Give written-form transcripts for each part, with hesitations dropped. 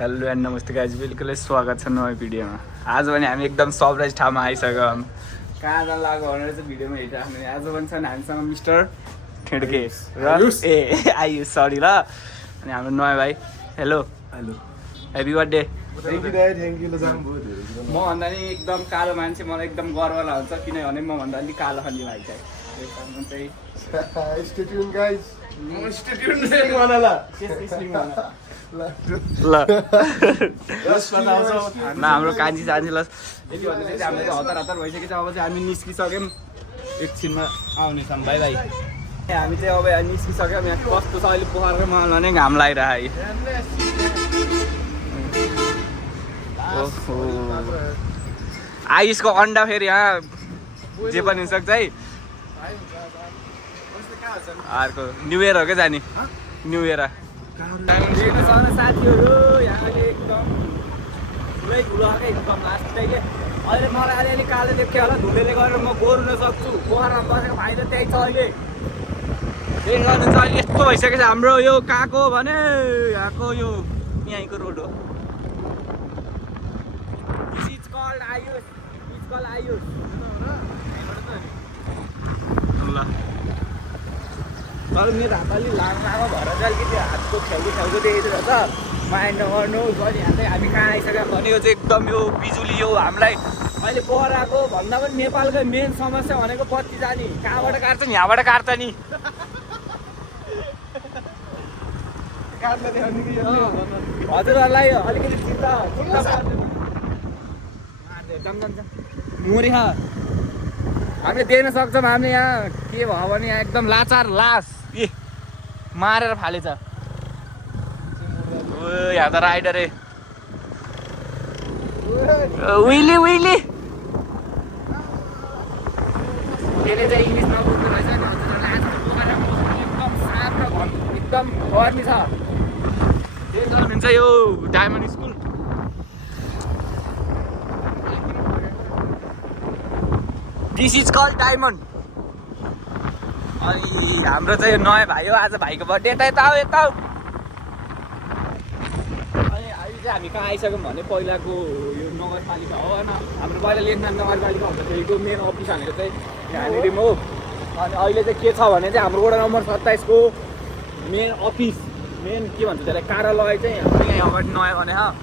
Hello and नमस्ते guys, बिल्कुलै स्वागत छ नयाँ भिडियोमा। आज भने हामी एकदम सरप्राइज ठाउँमा आइसक्यौँ। कहाँ जान लाग्यो भनेर चाहिँ भिडियोमा हेरिराख्नु। आज पनि छन् हामीसँग मिस्टर ठेड्के र आयुष सरी ल, अनि हाम्रो नयाँ भाइ। Hello hello, happy birthday. म भन्दा नि एकदम कालो मान्छे, मलाई एकदम गर्व हुन्छ किनभने म भन्दा अलिक कालो खाने भाइ चाहिँ हाम्रो कान्छी सान्छी ल यति भन्दा चाहिँ हाम्रो हतार हतार भइसकेको छ। अब चाहिँ हामी निस्किसक्यौँ, एकछिनमा आउनेछौँ भाइ भाइ। हामी चाहिँ अब यहाँ निस्किसक्यौँ। यहाँ कस्तो छ अहिले पोखरको महल भने घाम लागिरहेको। आयुषको अन्डा फेरि यहाँ जे पनि हुनसक्छ है। अर्को न्यु इयर हो क्या जाने, न्यु इयर साथीहरू। यहाँ अहिले एकदम ठुलै ठुलो आएको एकदम लास्टै के। अहिले मलाई अलिअलि कालो देख्यो होला, धुलेले गरेर म गोरुन सक्छु। पोखरमा बसेको भाइ त त्यही छ अहिले। त्यही गर्नु चाहिँ अहिले यस्तो भइसकेको छ हाम्रो यो कहाँको भने यहाँको यो यहीँको रोड हो। आयुष ल तर मेरो हात अलि लामो भएर चाहिँ अलिकति हातको छेउको देखेको छ। माइन्ड नगर्नुहोस्। अनि यहाँ चाहिँ हामी कहाँ आइसक्यो भने यो चाहिँ एकदम यो बिजुली यो हामीलाई अहिले पोखराको भन्दा पनि नेपालको मेन समस्या भनेको बत्ती जाने। कहाँबाट काट्छ नि, यहाँबाट काट्छ नि। हजुरहरूलाई अलिकति चिन्ता मुरी हामीले दिन सक्छौँ। हामीले यहाँ के भयो भने यहाँ एकदम लाचार लास मारेर फालेछ। यहाँ त राइडर उहिले उहिले त्यसले चाहिँ इङ्ग्लिसमा बोल्दो रहेछ। एकदम साफ र एकदम गर्मी छ। त्यही कारण हुन्छ यो diamond school. This is call diamond. अनि हाम्रो चाहिँ नयाँ भाइ हो, आज भाइको बर्थडे। यता आऊ यता आऊ। अनि अहिले चाहिँ हामी कहाँ आइसक्यौँ भने पहिलाको यो नगरपालिका हो होइन, हाम्रो पहिला लेखनाथ नगरपालिका हुँदाखेरिको मेन अफिस भनेको चाहिँ यहाँनिर हो। अनि अहिले चाहिँ के छ भने चाहिँ हाम्रो वडा नम्बर 27 को मेन अफिस, मेन के भन्छ त्यसलाई, कार्यालय चाहिँ हाम्रो यहाँ अगाडि नयाँ भने होइन।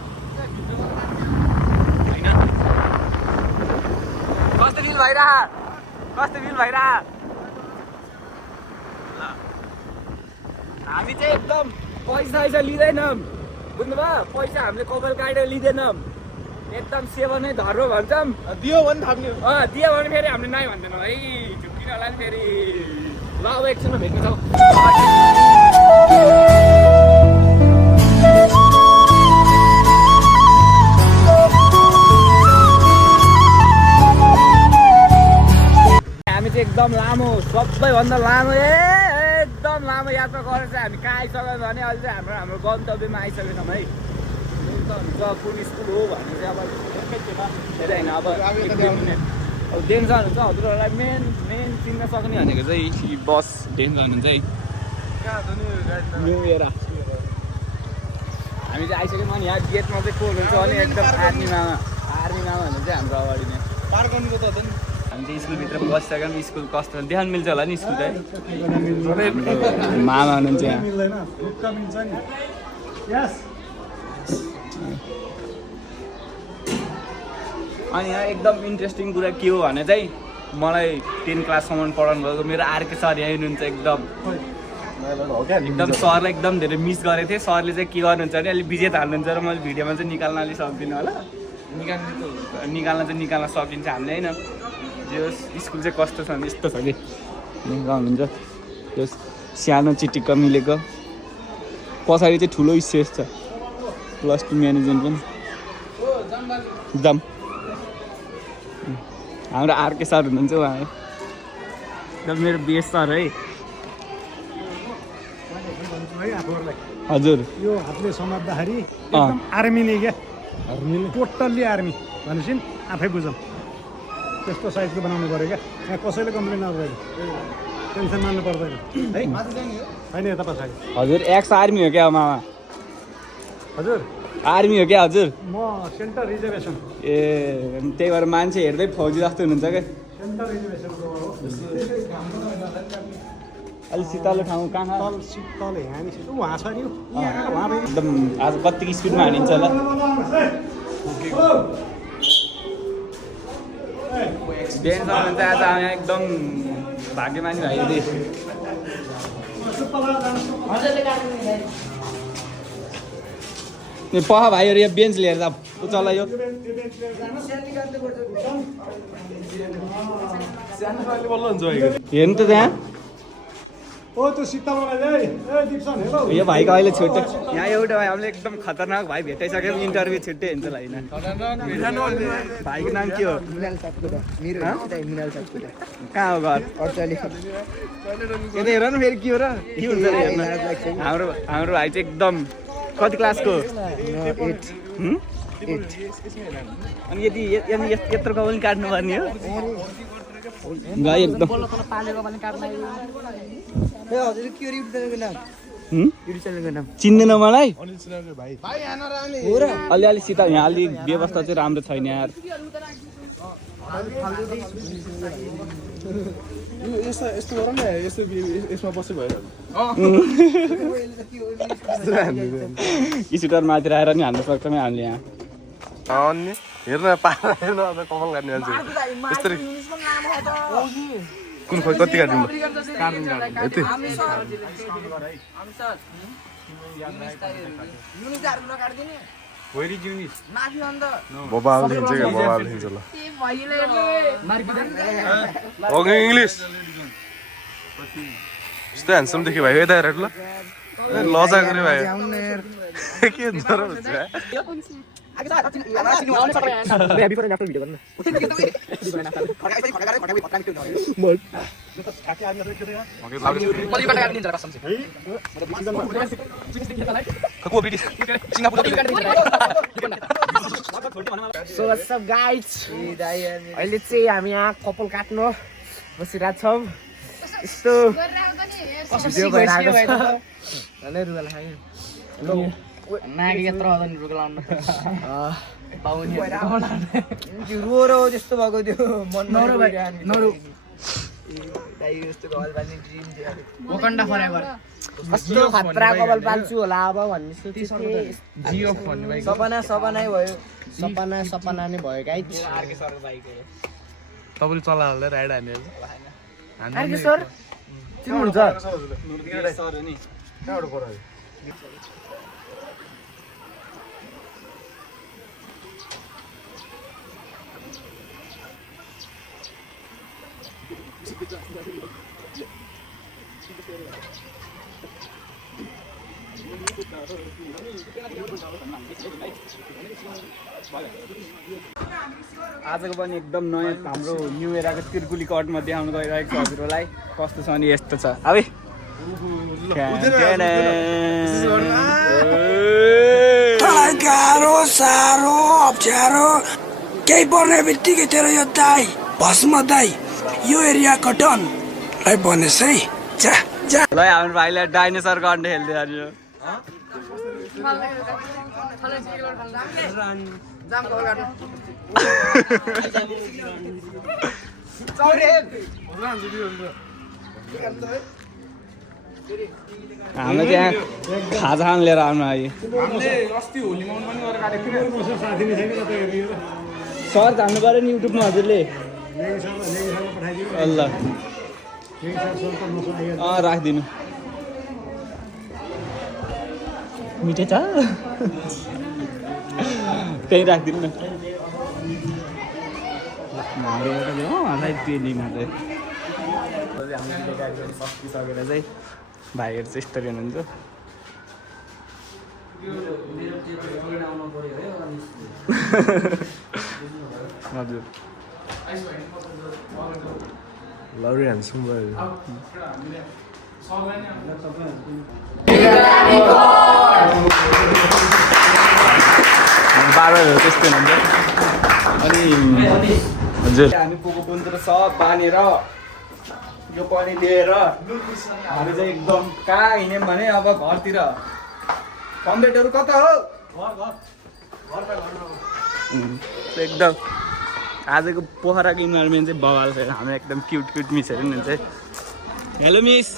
कस्तो फिल भइरह हामी चाहिँ एकदम पैसा लिँदैनौँ, बुझ्नुभयो। पैसा हामीले कपाल काटेर लिँदैनौँ, एकदम सेवनै धर्म भन्छौँ। दियो भने थाप्ने, दियो भने फेरि हामीले नाइ भन्दैनौँ है। झुक्किनलाई नि फेरि ल। अब एकछिनमा भेट्नु छ। हामी चाहिँ एकदम लामो, सबैभन्दा लामो एकदम लामो यात्रा गरेर चाहिँ हामी कहाँ आइसक्यौँ भने अहिले चाहिँ हाम्रो गन्तव्यमा आइसकेको छौँ है। कुन स्कुल हो भने चाहिँ अब धेरै होइन, अब अब डेन्सन हुन्छ। हजुरहरूलाई मेन चिन्न सक्ने भनेको चाहिँ बस डेन्सन हुन्छ है। न्यु इयर हामी चाहिँ आइसक्यौँ। अनि यहाँ गेटमा चाहिँ को हुनुहुन्छ भने एकदम आर्मीमा भन्नु चाहिँ हाम्रो अगाडि नै पार गर्नुको त हो नि। हामी चाहिँ स्कुलभित्र बसिसक्यौँ। स्कुल कस्तो देखाउनु मिल्छ होला नि स्कुल चाहिँ। मामा हुनुहुन्छ यहाँ। अनि यहाँ एकदम इन्ट्रेस्टिङ कुरा के हो भने चाहिँ मलाई 10 क्लाससम्म पढाउनु भएको मेरो आरके सर यहाँ हुनुहुन्छ। एकदम सरलाई एकदम धेरै मिस गरेको थिएँ। सरले चाहिँ के गर्नुहुन्छ भने अलिक बिजेत हाल्नुहुन्छ र मैले भिडियोमा चाहिँ निकाल्न अलिक सक्दिनँ होला। निकाल्न सकिन्छ हामीले होइन। जो स्कुल चाहिँ कस्तो छ भने यस्तो छ कि हुनुहुन्छ त्यो सानो चिटिक्क मिलेको, पछाडि चाहिँ ठुलो स्टेज छ, +2 म्यानेजमेन्ट पनि एकदम। हाम्रो आरके सर हुनुहुन्छ उहाँ एकदम मेरो बेस्ट सर है। हजुर यो हातले समात्दाखेरि एकदम आर्मी नै क्या, टोटल्ली आर्मी भनेपछि आफै बुझौँ। त्यस्तो साइजको बनाउनु पऱ्यो क्या। यहाँ कसैले कम्प्लेन नगर्दैन, टेन्सन मान्नु पर्दैन है। होइन यता पछाडि हजुर एक्स आर्मी हो क्या मामा? हजुर आर्मी हो क्या हजुर? म सेन्टर रिजर्भेसन ए त्यही भएर मान्छे हेर्दै फौजी जस्तो हुनुहुन्छ क्या। सेन्टर रिजर्भेसनको हो अलिक शीतल ठाउँ कहाँ तल शीतल हामी उहाँ छ नि उहाँ एकदम आज कतिको स्पिडमा हानिन्छ होला। बिहानसम्म चाहिँ आज हामी एकदम भाग्यमानी भाइ पह भाइहरू यो बेन्च लिएर जा चला यो हेर्नु त त्यहाँ ओ त्यो सीतामालाई ए दिप्सन हेलो यो भाइको अहिले छुट्टै यहाँ एउटा भाइ हामीले एकदम खतरनाक भाइ भेटाइसक्यौँ इन्टरभ्यू छुट्टै हुन्छ होला होइन भाइको नाम के हो कहाँ हो घर यता हेर न फेरि के हो र के हुन्छ र हेर्न हाम्रो भाइ चाहिँ एकदम कति क्लासको अनि यदि यत्रोको पनि काट्नुपर्ने हो गाई एकदम चिन्दैन मलाई अलिअलि सित यहाँ अलिक व्यवस्था चाहिँ राम्रो छैन यार स्कुटर माथि आएर नि हाल्नु सक्छौँ हामीले यहाँ हेर्न पारा हेर्न अब कपाल काट्ने मान्छे यस्तरी कुन खोइ कति काट्नु यति बबाल दिन्छ क्या बबाल दिन्छ ल ओके इङ्ग्लिस यस्तो ह्यान्डसम देख्यो भाइ यता हेर ल लजा गरे भाइ के हुन्छ र अहिले चाहिँ हामी यहाँ कपाल काट्नु बसिरहेको छौँ यस्तो भिडियो भइरहेको छ नागी यत्रो आउँदा नि रुख लाउनु रो रो जस्तो भएको त्यो मन नरो वकन्डा फरेभर कस्तो खतरा कपाल पाल्छु होला अब भन्ने जियो फोन सपना सपनै भयो सपना नै भयो गाइज तपाईँले चला हाल्दै राइड हान्ने आर्के सर चिन्नुहुन्छ आजको पनि एकदम नयाँ हाम्रो न्यू एराको तिर्कुली कटमा देखाउनु गइरहेको छ हजुरहरूलाई कस्तो छ अनि यस्तो छ अब गाह्रो साह्रो अप्ठ्यारो केही पर्ने बित्तिकै तेरो यो दाई भस्म दाई यो एरिया कटनलाई भनेस् है जा जा ल हाम्रो भाइलाई डाइनोसर गर्ने खेल्दै हाल्यो हाम्रो त्यहाँ खाजा खान लिएर आउनु आयो सर हाल्नु पऱ्यो नि युट्युबमा हजुरले ल राखिदिनु मिठै छ त्यही राखिदिनु न सकिसकेर चाहिँ भाइहरू चाहिँ यस्तरी हुनुहुन्छ हजुर लौरी ह्यान्डसम भयो बाबाहरू त्यस्तै हुनुहुन्छ अनि हजुर हामी पोको पुन्तिर सब बाँधेर यो पनि लिएर हामी चाहिँ एकदम कहाँ हिँड्यौँ भने अब घरतिर कम्प्युटरहरू कता हो एकदम आजको पोखराको इन्भाइरोमेन्ट चाहिँ बवाल छ हाम्रो एकदम क्युट मिसहरू नि हुन्छ। हेलो मिस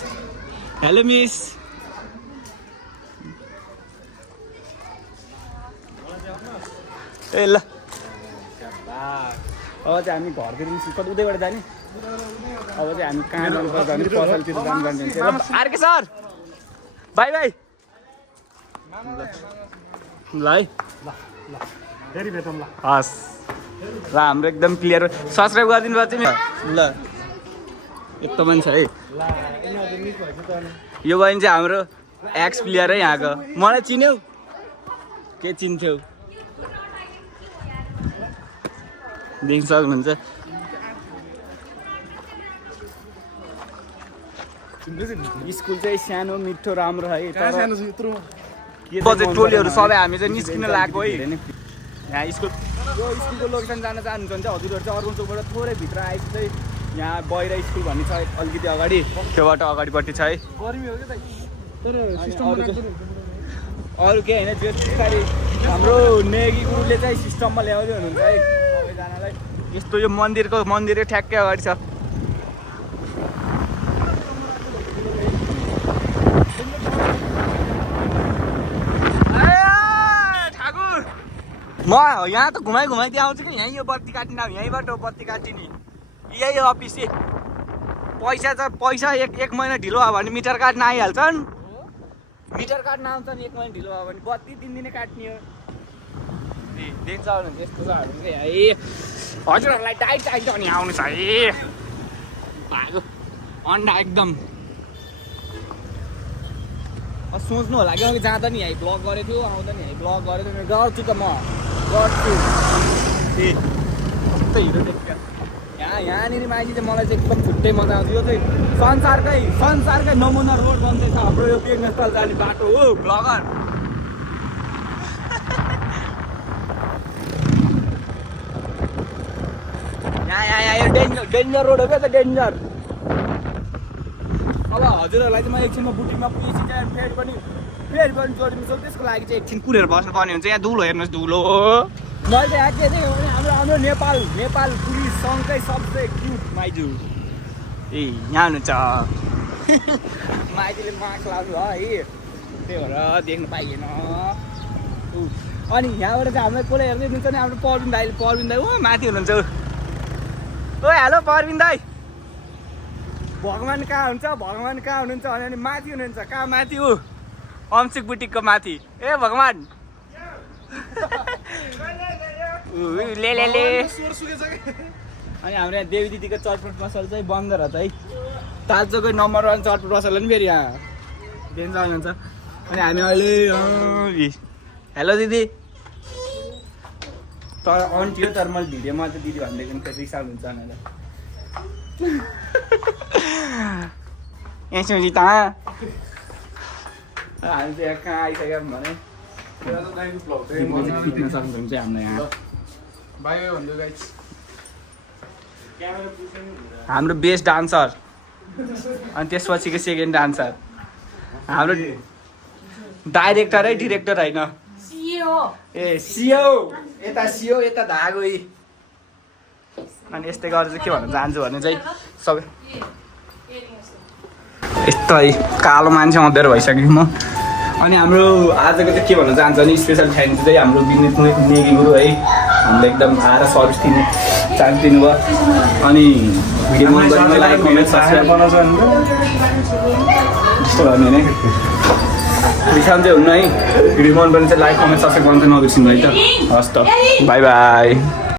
ए ल अब चाहिँ हामी घरतिर कति उतैबाट जाने अब चाहिँ हामी कहाँ जानुपर्छ भने पसलतिर जानुपर्ने हुन्छ। आर्के सर बाई ल है फेरि भेटौँ ल। हस् ल हाम्रो एकदम क्लियर सब्सक्राइब गरिदिनु पर्छ नि ल एकदमै छ है। यो बहिनी चाहिँ हाम्रो एक्स प्लेयर है यहाँको। मलाई चिन्यौ के चिन्थ्यौ देख्न सक्नुहुन्छ। स्कुल चाहिँ सानो मिठो राम्रो है बजेट टोलीहरू सबै हामी चाहिँ निस्किन लागेको है। यहाँ स्कुलको लोकेसन जान चाहनुहुन्छ भने चाहिँ हजुरहरू चाहिँ अर्को चोकबाट थोरै भित्र आएपछि चाहिँ यहाँ बहिरा स्कुल भन्ने छ अलिकति अगाडि त्योबाट अगाडिपट्टि छ है। अरू केही होइन त्यो बिस्तारै हाम्रो नेगी गुरुले चाहिँ सिस्टममा ल्याउँदै हुनुहुन्छ है सबैजनालाई। यस्तो यो मन्दिरै ठ्याक्कै अगाडि छ। म यहाँ त घुमाइदिए आउँछु कि यहीँ यो बत्ती काटिने अब यहीँबाट बत्ती काटिने यही हो अफिस। पैसा एक महिना ढिलो भयो भने मिटर काट्न आइहाल्छन्। मिटर काट्न आउँछन् 1 महिना ढिलो भयो भने बत्ती 3 दिनै काट्ने हो। देख्छ भने यस्तो छ हाम्रो चाहिँ है। हजुरहरूलाई डाइट चाहिन्छ भने आउनुहोस् है। भागो अन्डा एकदम सोच्नु होला कि अघि जाँदा नि यहीँ ब्लग गरेको थियो आउँदा नि यहीँ ब्लग गरेको थियो। गर्छु त म गर्छु ए कस्तो हिरो देख्छ यहाँनिर माइली चाहिँ मलाई चाहिँ एकदम छुट्टै मजा आउँछ। यो चाहिँ संसारकै नमुना रोड बन्दैछ हाम्रो यो पेगनेस्थल जाने बाटो हो ब्लगर। यहाँ यो डेन्जर रोड हो क्या त डेन्जर। अब हजुरहरूलाई चाहिँ म एकछिनमा बुटिङमा पुगेपछि चाहिँ फेरि पनि जोडिदिन्छु। त्यसको लागि चाहिँ एकछिन कुरेर बस्नुपर्ने हुन्छ। यहाँ धुलो हेर्नुहोस् धुलो। मैले चाहिँ यहाँ के देखेँ भने हाम्रो नेपाल पुलिस सङ्घकै सबसे क्युट माइजू ए यहाँ हुनुहुन्छ। माइजूले मास्क लाग्नु है त्यही भएर देख्नु पाइएन। अनि यहाँबाट चाहिँ हाम्रो कसले हेर्दै हुनुहुन्छ नि हाम्रो परविन दाई ऊ माथि हुनुहुन्छ। ओ हेलो परविन दाई भगवान् कहाँ हुनुहुन्छ अनि माथि हुनुहुन्छ। कहाँ माथि हो अम्सिक बुटिकको माथि ए भगवान् ले अनि हाम्रो यहाँ देवी दिदीको चटपट पसल चाहिँ बन्द रहेछ है। तालचोकै नम्बर 1 चटपट पसल पनि फेरि यहाँ देख्न सक्नुहुन्छ। अनि हामी अहिले हेलो दिदी तर अन थियो तर मैले भिडियोमा चाहिँ दिदी भनिदिएको नि फेरि रिसाउनुहुन्छ भनेर। यसो त हामी चाहिँ यहाँ कहाँ आइसक्यौँ भने खिच्न सक्नुहुन्छ हामीलाई यहाँ हाम्रो बेस्ट डान्सर अनि त्यसपछिको सेकेन्ड डान्सर हाम्रो डाइरेक्टर होइन ए सिओ यता धागो। अनि यस्तै गरेर चाहिँ के भन्न चाहन्छु भने चाहिँ सबै यस्तो है कालो मान्छे अँध्यारो भइसकेँ म। अनि हाम्रो आजको चाहिँ के भन्न चाहन्छ भने स्पेसल थ्याङ्क चाहिँ हाम्रो बिजनेस नेगी गुरु है। हामीले एकदम आएर सर्भिस दिनु चान्स दिनुभयो। अनि भिडियो मन गरेर लाइक कमेन्ट सब्सक्राइब त्यस्तो गर्ने होइन रिसाउनु चाहिँ हुन्न है। भिडियो मन भने चाहिँ लाइक कमेन्ट सब्सक्राइब गर्न चाहिँ नबिर्सिनु है त। हस् त बाई बाई।